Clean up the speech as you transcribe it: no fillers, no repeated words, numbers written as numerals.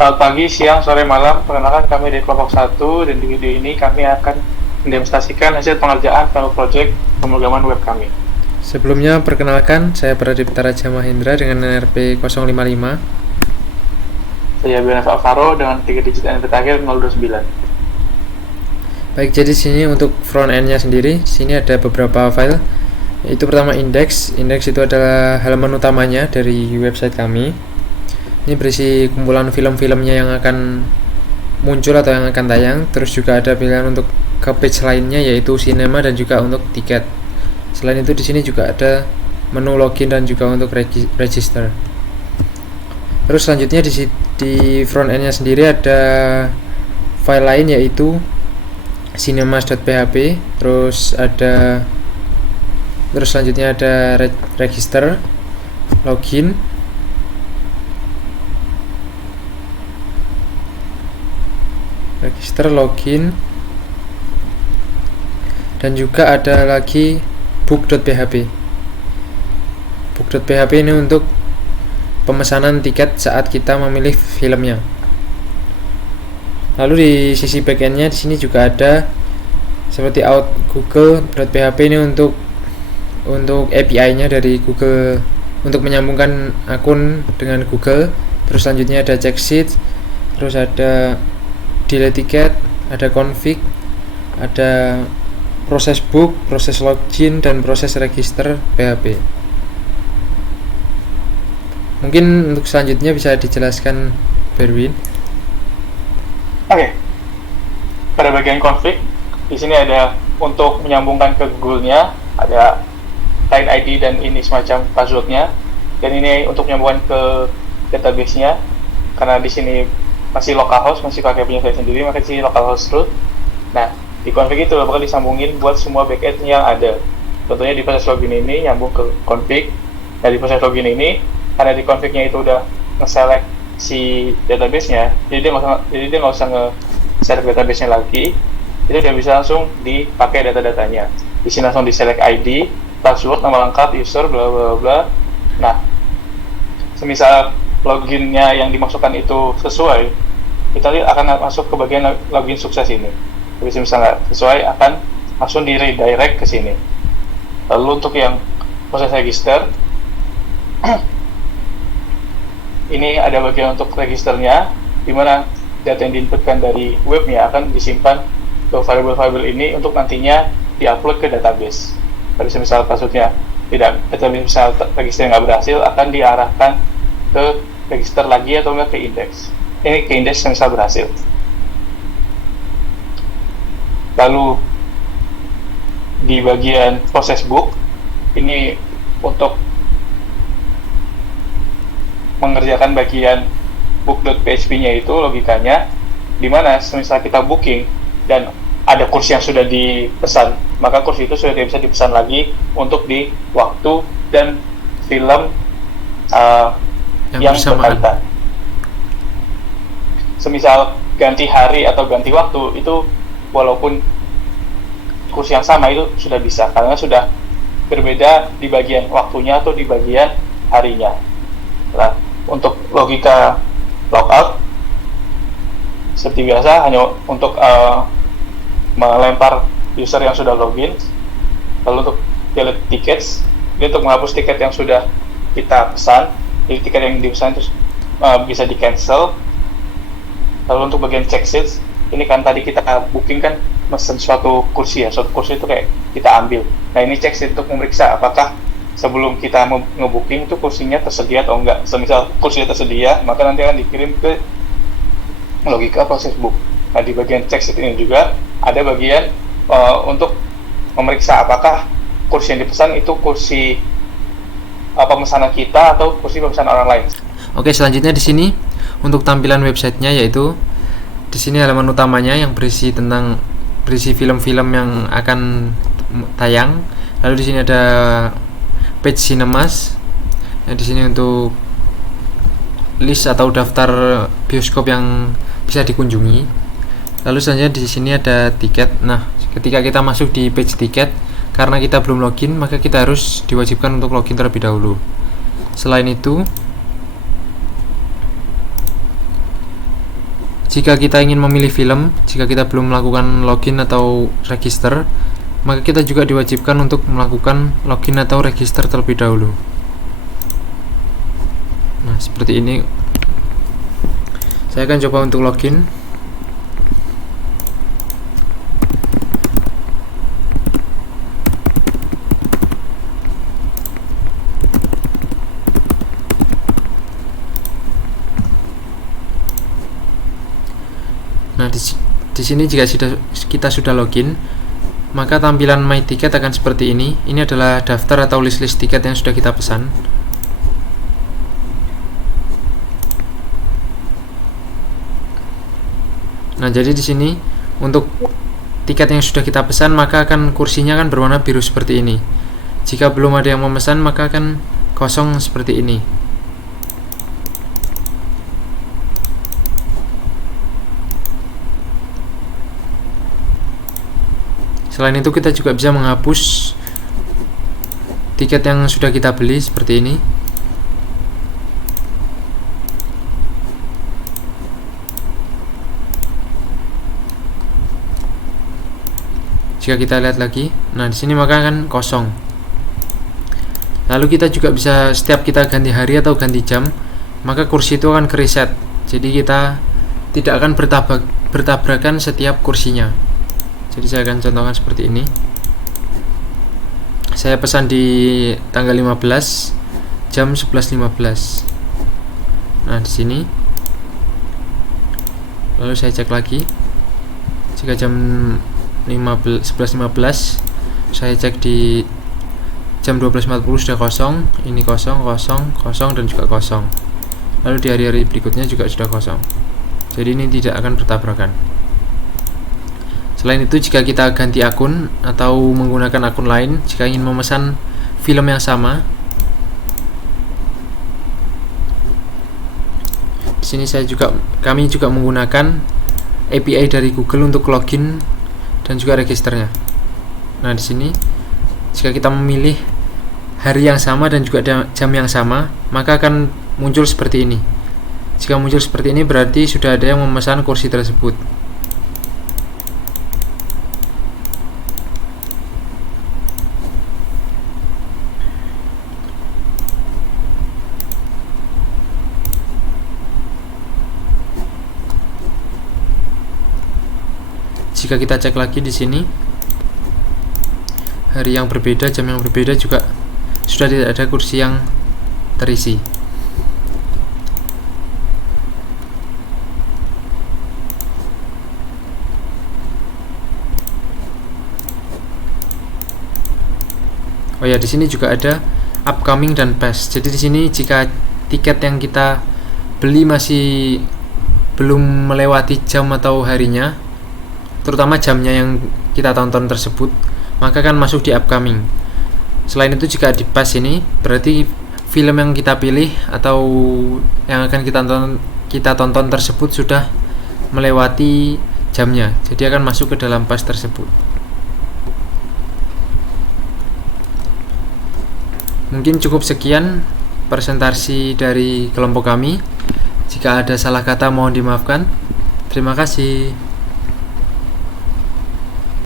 Selamat pagi, siang, sore, malam. Perkenalkan kami dari kelompok 1 dan di video ini kami akan mendemonstrasikan hasil pengerjaan panel project pemrograman web kami. Sebelumnya perkenalkan, saya Pradipta Raja Mahendra dengan NRP 055. Saya Bianas Alvaro dengan 3 digit NRP terakhir 029. Baik, jadi sini untuk front end-nya sendiri, sini ada beberapa file. Itu pertama index itu adalah halaman utamanya dari website kami. Ini berisi kumpulan film-filmnya yang akan muncul atau yang akan tayang. Terus juga ada pilihan untuk ke page lainnya, yaitu cinema dan juga untuk tiket. Selain itu di sini juga ada menu login dan juga untuk register. Terus selanjutnya di front end-nya sendiri ada file lain yaitu cinemas.php. Terus selanjutnya ada register, login, dan juga ada lagi book.php. Book.php ini untuk pemesanan tiket saat kita memilih filmnya. Lalu di sisi backendnya di sini juga ada seperti Google.php ini untuk API-nya dari Google untuk menyambungkan akun dengan Google. Terus selanjutnya ada check sheet, terus ada delete tiket, ada config, ada proses book, proses login, dan proses register PHP. Mungkin untuk selanjutnya bisa dijelaskan Berwin. Oke. Pada bagian config, di sini ada untuk menyambungkan ke Google-nya, ada client ID dan ini semacam password-nya. Dan ini untuk menyambungkan ke database-nya, karena di sini masih localhost, masih pakai punya saya sendiri, maka sih localhost root. Nah, di config itu bakal disambungin buat semua backend yang ada. Contohnya di proses login ini nyambung ke config. Nah, di proses login ini karena di config-nya itu udah nge-select si database-nya, jadi dia nggak usah nge-select database-nya lagi. Jadi dia bisa langsung dipakai data-datanya. Di sini langsung di-select ID, password, nama lengkap, user, bla bla bla. Nah, semisal loginnya yang dimasukkan itu sesuai, kita lihat akan masuk ke bagian login sukses ini. Tapi misalnya sesuai, akan langsung di redirect ke sini. Lalu untuk yang proses register, ini ada bagian untuk registernya, di mana data yang diinputkan dari webnya akan disimpan ke variable-variable ini untuk nantinya diupload ke database. Tapi misal passwordnya tidak, misal register nggak berhasil, akan diarahkan ke register lagi atau enggak ke index. Ini ke index yang bisa berhasil. Lalu di bagian proses book, ini untuk mengerjakan bagian book.php-nya itu logikanya, dimana misal kita booking dan ada kursi yang sudah dipesan, maka kursi itu sudah tidak bisa dipesan lagi untuk di waktu dan film yang berkaitan. Semisal ganti hari atau ganti waktu, itu walaupun kursi yang sama itu sudah bisa, karena sudah berbeda di bagian waktunya atau di bagian harinya. Nah, untuk logika logout seperti biasa, hanya untuk melempar user yang sudah login. Lalu untuk delete tickets, ini untuk menghapus tiket yang sudah kita pesan. Jadi tiket yang dipesan terus bisa di cancel. Lalu untuk bagian check sheets, ini kan tadi kita booking kan mesen suatu kursi ya, suatu kursi itu kayak kita ambil. Nah, ini check sheet untuk memeriksa apakah sebelum kita ngebooking itu kursinya tersedia atau enggak. Semisal kursinya tersedia, maka nanti akan dikirim ke logika proses book. Nah, di bagian check sheet ini juga ada bagian untuk memeriksa apakah kursi yang dipesan itu kursi pemesanan kita atau kursi pemesanan orang lain. Oke, selanjutnya di sini untuk tampilan websitenya, yaitu di sini halaman utamanya yang berisi film-film yang akan tayang. Lalu di sini ada page cinemas. Nah, di sini untuk list atau daftar bioskop yang bisa dikunjungi. Lalu selanjutnya di sini ada tiket. Nah, ketika kita masuk di page tiket, karena kita belum login, maka kita harus diwajibkan untuk login terlebih dahulu. Selain itu, jika kita ingin memilih film, jika kita belum melakukan login atau register, maka kita juga diwajibkan untuk melakukan login atau register terlebih dahulu. Nah, seperti ini. Saya akan coba untuk login. Nah, di sini jika kita sudah login, maka tampilan My Ticket akan seperti ini. Ini adalah daftar atau list tiket yang sudah kita pesan. Nah, jadi di sini untuk tiket yang sudah kita pesan, maka akan kursinya akan berwarna biru seperti ini. Jika belum ada yang memesan, maka akan kosong seperti ini. Selain itu, kita juga bisa menghapus tiket yang sudah kita beli seperti ini. Jika kita lihat lagi, nah di sini maka akan kosong. Lalu kita juga bisa, setiap kita ganti hari atau ganti jam, maka kursi itu akan kereset. Jadi kita tidak akan bertabrakan setiap kursinya. Jadi saya akan contohkan seperti ini. Saya pesan di tanggal 15 jam 11.15. Nah, di sini. Lalu saya cek lagi. Jika jam 11.15, saya cek di jam 12.40 sudah kosong. Ini kosong, kosong, kosong, dan juga kosong. Lalu di hari-hari berikutnya juga sudah kosong. Jadi ini tidak akan bertabrakan. Selain itu, jika kita ganti akun atau menggunakan akun lain, jika ingin memesan film yang sama, di sini kami juga menggunakan API dari Google untuk login dan juga registernya. Nah, di sini jika kita memilih hari yang sama dan juga jam yang sama, maka akan muncul seperti ini. Jika muncul seperti ini, berarti sudah ada yang memesan kursi tersebut. Jika kita cek lagi di sini, hari yang berbeda, jam yang berbeda juga sudah tidak ada kursi yang terisi. Oh ya, di sini juga ada upcoming dan past. Jadi di sini jika tiket yang kita beli masih belum melewati jam atau harinya, terutama jamnya yang kita tonton tersebut, maka akan masuk di upcoming. Selain itu, jika di past ini, berarti film yang kita pilih atau yang akan kita tonton tersebut sudah melewati jamnya, jadi akan masuk ke dalam past tersebut. Mungkin cukup sekian presentasi dari kelompok kami. Jika ada salah kata mohon dimaafkan. Terima kasih.